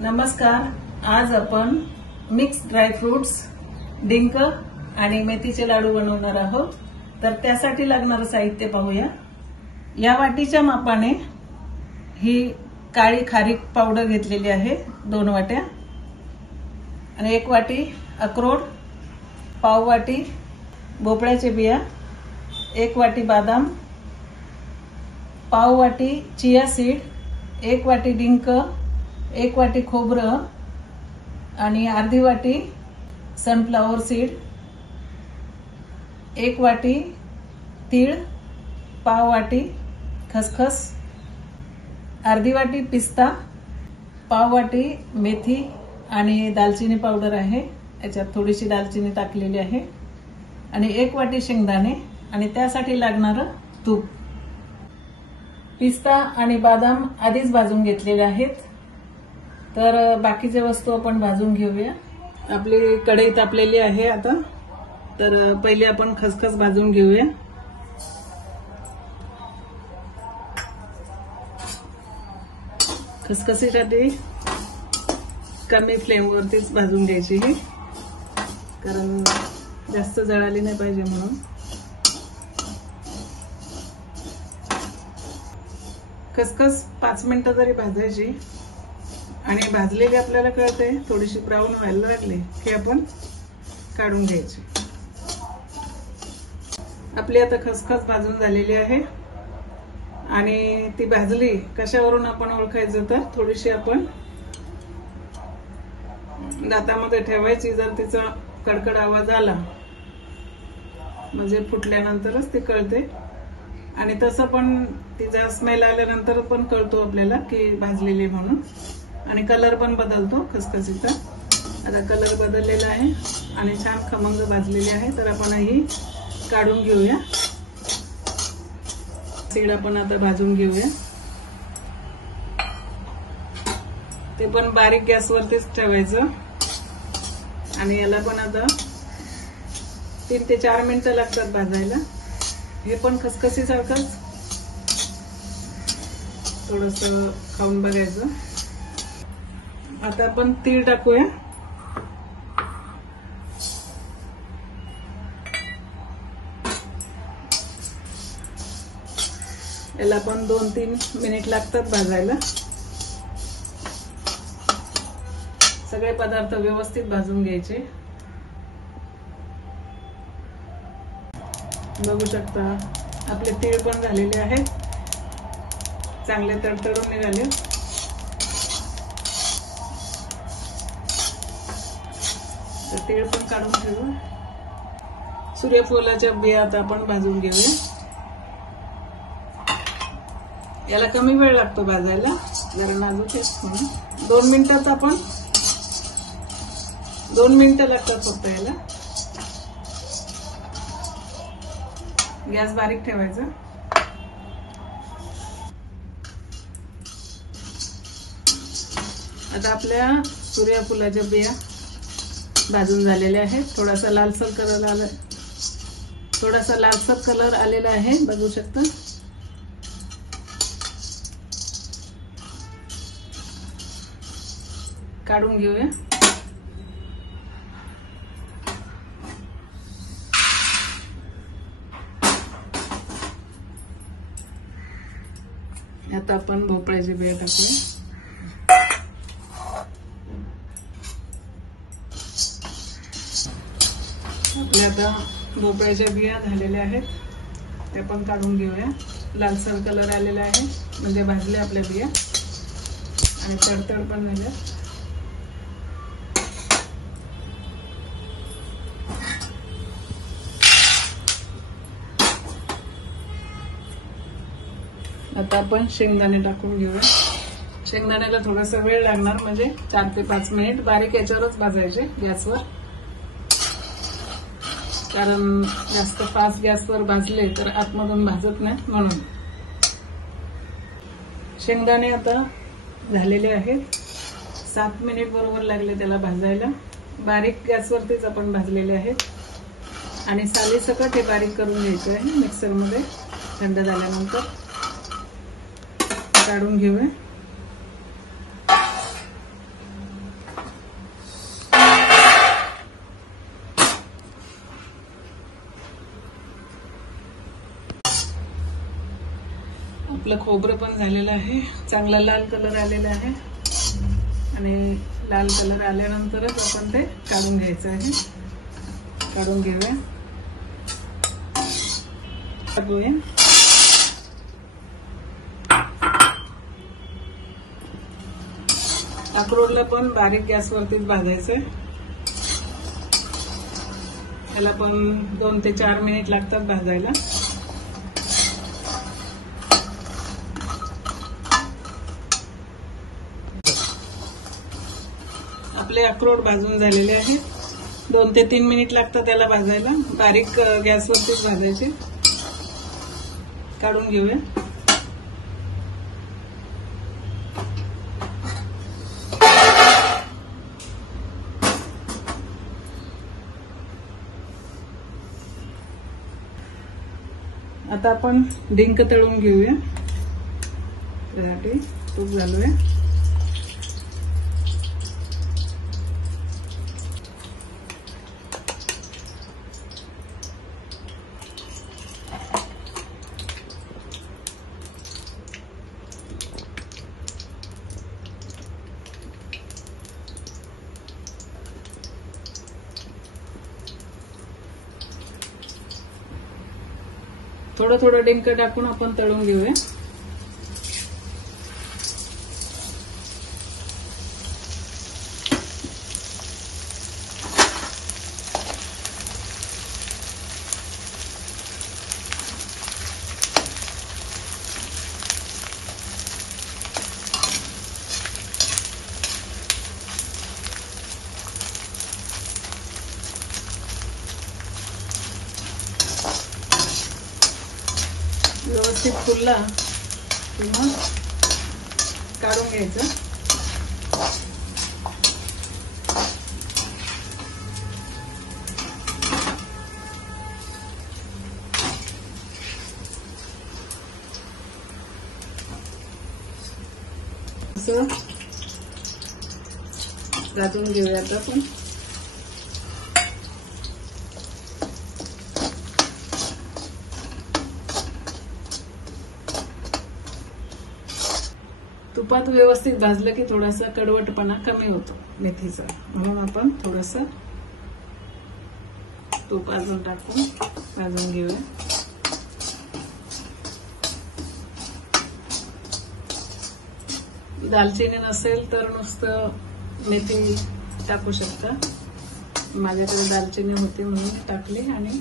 नमस्कार. आज आपण मिक्स ड्रायफ्रुट्स, डिंक आणि मेथीचे लाडू बनवणार आहोत. तर त्यासाठी लागणारे साहित्य पाहूया. या वाटीच्या मापाने ही काळी खारीक पावडर घेतलेली आहे 2 वाट्या, आणि 1 वाटी अक्रोड, पाव वाटी भोपळ्याचे बिया, 1 वाटी बदाम, पाव वाटी चिया सीड, 1 वाटी डिंक, 1 वाटी खोबरं आणि अर्धी वाटी सनफ्लॉवर सीड, 1 वाटी तीळ, पाव वाटी खसखस, अर्धी वाटी पिस्ता, पाव वाटी मेथी आणि दालचिनी पावडर आहे. याच्यात थोडीशी दालचिनी टाकलेली आहे, आणि 1 वाटी शेंगदाणे, आणि त्यासाठी लागणारं तूप. पिस्ता आणि बदाम आधीच भाजून घेतलेले आहेत. तर बाकीचे वस्तू आपण भाजून घेऊया. आपली कढई तापलेली आहे आता. तर पहिले आपण खसखस भाजून घेऊया. खसखसीसाठी कमी फ्लेमवरतीच भाजून घ्यायची ही, कारण जास्त जळाली नाही पाहिजे म्हणून. खसखस 5 मिनिटं जरी भाजायची, आणि भाजलेली आपल्याला कळते थोडीशी ब्राऊन व्हायला लागली की आपण काढून घ्यायची. आपली आता खसखस भाजून झालेली आहे, आणि ती भाजली कशावरून आपण ओळखायचं, तर थोडीशी आपण दातामध्ये ठेवायची. जर तिचा कडकड आवाज आला म्हणजे फुटल्यानंतरच ती कळते, आणि तसं पण तिचा स्मेल आल्यानंतर पण कळतो आपल्याला की भाजलेली म्हणून. आणि कलर पण बदलतो खसखसीचा. आता कलर बदललेला आहे आणि छान खमंग भाजलेली आहे. तर आपण ही काढून घेऊया. सीड आपण आता भाजून घेऊया. ते पण बारीक गॅसवरतीच ठेवायचं, आणि याला पण आता 3 ते 4 मिनिटं लागतात भाजायला. हे पण खसखसीसारखंच थोडस खाऊन बघायचं. आता आपण तीळ टाकूया. याला पण 2-3 मिनिट लागतात भाजायला. सगळे पदार्थ व्यवस्थित भाजून घ्यायचे. बघू शकता आपले तीळ पण झालेले आहेत, चांगले तडतडून निघाले. तर तीळ पण काढून ठेवू. सूर्यफुलाच्या बिया आता आपण भाजून घेऊया. याला कमी वेळ लागतो भाजायला, जरा नाजूक आहे. 2 मिनिटात आपण 2 मिनिटं लागतात फक्त याला. गॅस बारीक ठेवायचा. आता आपल्या सूर्यफुलाच्या बिया भाजून झालेल्या आहेत. थोडासा लालसर कलर आलेला आहे, बघू शकता. काढून घेऊया. आता आपण भोपळ्याची बिया टाकूया. आपल्या आता भोपळ्याच्या बिया झालेल्या आहेत, ते पण काढून घेऊया. लालसर कलर आलेला आहे म्हणजे भाजल्या आपल्या बिया, आणि तडतड पण झाल्या. आता आपण शेंगदाणे टाकून घेऊया. शेंगदाण्याला थोडासा वेळ लागणार, म्हणजे 4 ते 5 मिनिट बारीक याच्यावरच भाजायचे गॅसवर, कारण जास्त फास्ट गॅसवर भाजले तर आतमधून भाजत नाही म्हणून. शेंगदाणे आता झालेले आहेत. 7 मिनिट बरोबर लागले त्याला भाजायला. बारीक गॅसवरतीच आपण भाजलेले आहेत, आणि सालीसकट हे बारीक करून घ्यायचे आहे मिक्सरमध्ये. थंड झाल्यानंतर काढून घेऊया. आपलं खोबरं पण झालेलं आहे, चांगला लाल कलर आलेला आहे आणि लाल कलर आल्यानंतरच आपण ते काढून घ्यायचं आहे. काढून घेऊया. अक्रोडला पण बारीक गॅसवरतीच भाजायचंय. त्याला पण 2 ते 4 मिनिट लागतात भाजायला. आपले अक्रोड भाजून झालेले आहेत. 2 ते 3 मिनिट लागतात त्याला भाजायला. बारीक गॅसवरतीच भाजायचे. काढून घेऊया. आता आपण डिंक तळून घेऊया. त्यासाठी तूप घालूया. थोडं थोडं डिंक टाकून आपण तळून घेऊया. व्यवस्थित फुलला किंवा काढून घ्यायचं. असं भाजून घेऊया आता आपण. तुपात व्यवस्थित भाजलं की थोडासा कडवटपणा कमी होतो मेथीचा, म्हणून आपण थोडस तूप अजून टाकून भाजून घेऊया. दालचिनी नसेल तर नुसतं मेथी टाकू शकता. माझ्याकडे दालचिनी होती म्हणून टाकली आणि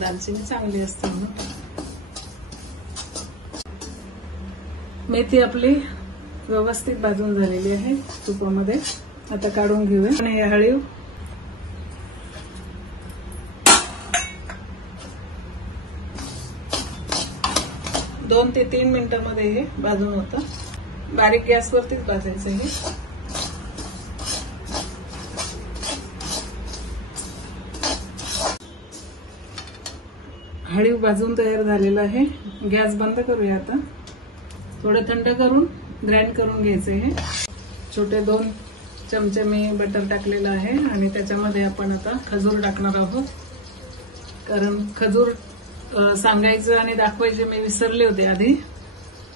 दालचिनी चांगली असते म्हणून. मेथी आपली व्यवस्थित भाजून झालेली आहे तुपामध्ये. आता काढून घेऊया. आणि हळीव दोन ते 3 मिनिटांमध्ये हे भाजून होतं. बारीक गॅसवरतीच भाजायचं हे. हळीव भाजून तयार झालेलं आहे. गॅस बंद करूया आता. थोडं थंड करून ग्राइंड करून घ्यायचं हे. छोटे 2 चमचे मी बटर टाकलेलं आहे आणि त्याच्यामध्ये आपण आता खजूर टाकणार आहोत. कारण खजूर सांगायचं आणि दाखवायचे मी विसरले होते आधी,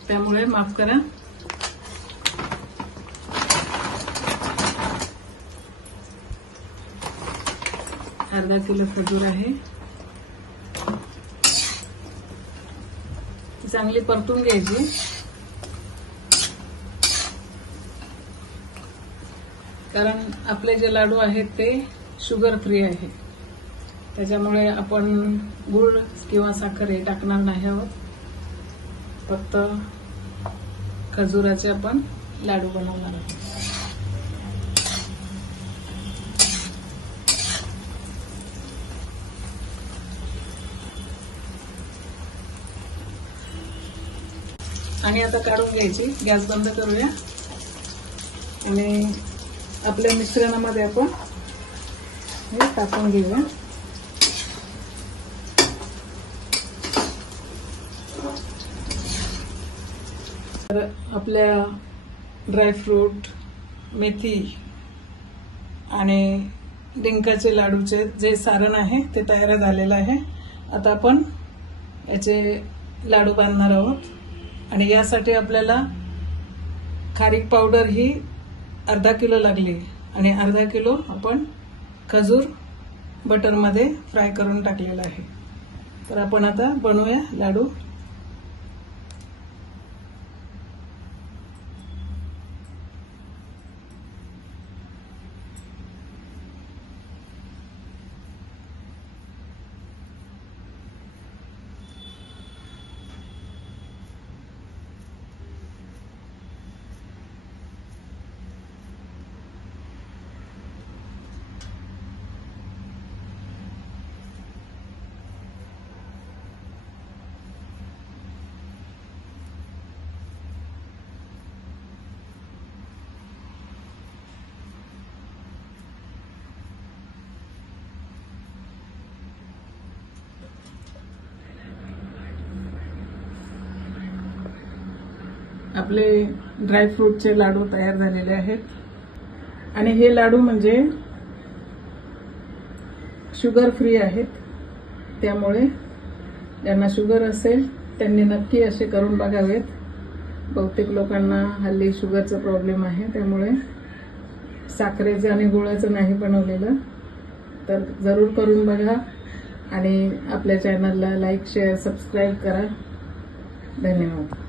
त्यामुळे माफ करा. अर्धा किलो खजूर आहे. चांगली परतून घ्यायची. कारण आपले जे लाडू आहेत ते शुगर फ्री आहे, त्याच्यामुळे आपण गुळ किंवा साखर हे टाकणार नाही आहोत. फक्त खजुराचे आपण लाडू बनवणार आहोत. आणि आता काढून घ्यायची. गॅस बंद करूया आणि आपल्या मिश्रणामध्ये आपण हे टाकून घेऊया. तर आपल्या ड्रायफ्रूट, मेथी आणि डिंकाचे लाडूचे जे सारण आहे ते तयार झालेलं आहे. आता आपण याचे लाडू बांधणार आहोत आणि यासाठी आपल्याला खारीक पावडर ही अर्धा किलो लागली आणि अर्धा किलो आपण खजूर बटरमध्ये फ्राय करून टाकलेला आहे. तर आपण आता बनवूया लाडू. आपले ड्रायफ्रूटचे लाडू तयार झालेले आहेत आणि हे लाडू म्हणजे शुगर फ्री आहेत. त्यामुळे ज्यांना शुगर असेल त्यांनी नक्की असे करून बघावेत. बहुतेक लोकांना हल्ली शुगरचा प्रॉब्लेम आहे, त्यामुळे साखरेचं आणि गुळाचं नाही बनवलेलं. तर जरूर करून बघा आणि आपल्या चॅनलला लाईक, शेअर, सबस्क्राईब करा. धन्यवाद.